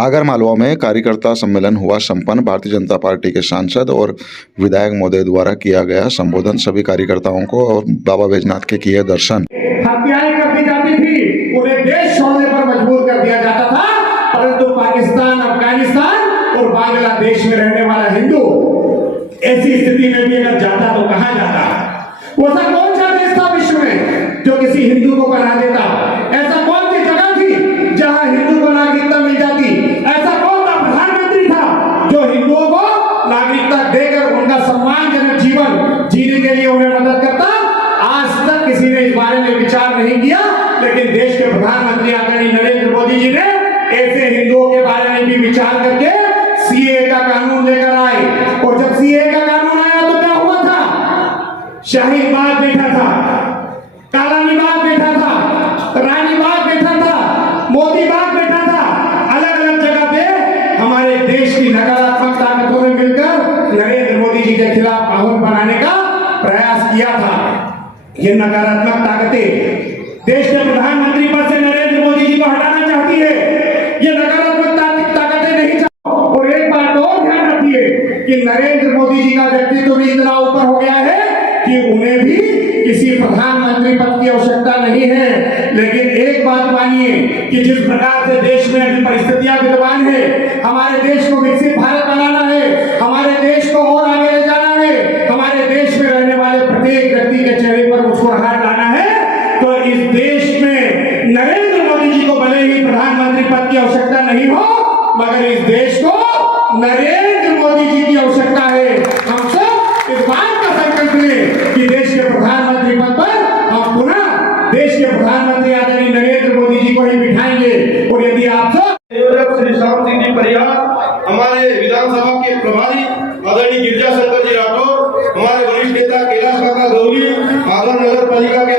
आगर मालवा में कार्यकर्ता सम्मेलन हुआ संपन्न। भारतीय जनता पार्टी के सांसद और विधायक महोदय द्वारा किया गया संबोधन। सभी कार्यकर्ताओं को और बाबा बैजनाथ के किए दर्शन। हत्याएं कर दी जाती थी, उन्हें देश छोड़ने पर मजबूर कर दिया जाता था, परंतु पाकिस्तान, अफगानिस्तान और बांग्लादेश में रहने वाला हिंदू ऐसी स्थिति में भी अगर जाता तो कहां जाता? वो ऐसा कौन सा देश था विश्व में जो किसी हिंदू को बना देता? ऐसा कौन सी जगह थी जहां हिंदू को नागरिकता मिल जाती? ऐसा कौन सा प्रधानमंत्री था जो हिंदुओं को नागरिकता देकर उनका सम्मानजनक जीवन जीने के लिए उन्हें मदद करता? आज तक किसी ने इस बारे में विचार नहीं किया, लेकिन देश के प्रधानमंत्री आदरणीय नरेंद्र मोदी जी ने ऐसे हिंदुओं के बारे में भी विचार करके सीए का कानून लेकर आए। और जब सीए का कानून आया तो क्या हुआ था? शाहीन बाग बैठा था, कालानी बाग बैठा था, रानी बाग बैठा था, मोती बाग बैठा था। अलग अलग जगह पे हमारे देश की नकारात्मक ताकतों ने मिलकर नरेंद्र मोदी जी के खिलाफ माहौल बनाने का प्रयास किया था। ये नकारात्मक ताकतें देश के प्रधानमंत्री पद से नरेंद्र मोदी जी को हटाना चाहती है। ये नकारात्मक ताकतें नहीं चाहती। और एक बात और ध्यान रखिए कि नरेंद्र मोदी जी का व्यक्तित्व भी इतना ऊपर हो गया है कि उन्हें भी किसी प्रधानमंत्री पद की आवश्यकता नहीं है। लेकिन एक बात मानिए कि जिस प्रकार से देश में अभी परिस्थितियां विद्यमान है, हमारे देश को विकसित भारत बनाना है, हमारे देश को और आगे ले जाना है, हमारे देश में रहने वाले प्रत्येक व्यक्ति के चेहरे पर मुस्कुराहट लाना है, तो इस देश में नरेंद्र मोदी जी को भले ही प्रधानमंत्री पद की आवश्यकता नहीं हो, मगर इस देश को नरेंद्र मोदी जी की आवश्यकता है। हम सब इस बात का संकल्प लें कि देश के प्रधानमंत्री पद पर हम पुनः देश के प्रधानमंत्री आदरणीय नरेंद्र मोदी जी को ही बिठाएंगे। और यदि आप सब श्री श्याम सिंह जी परिहार, हमारे विधानसभा के प्रभारी आदरणीय गिरजा शंकर जी राठौर, हमारे वरिष्ठ नेता कैलाश काका गौली, आगर नगर पालिका के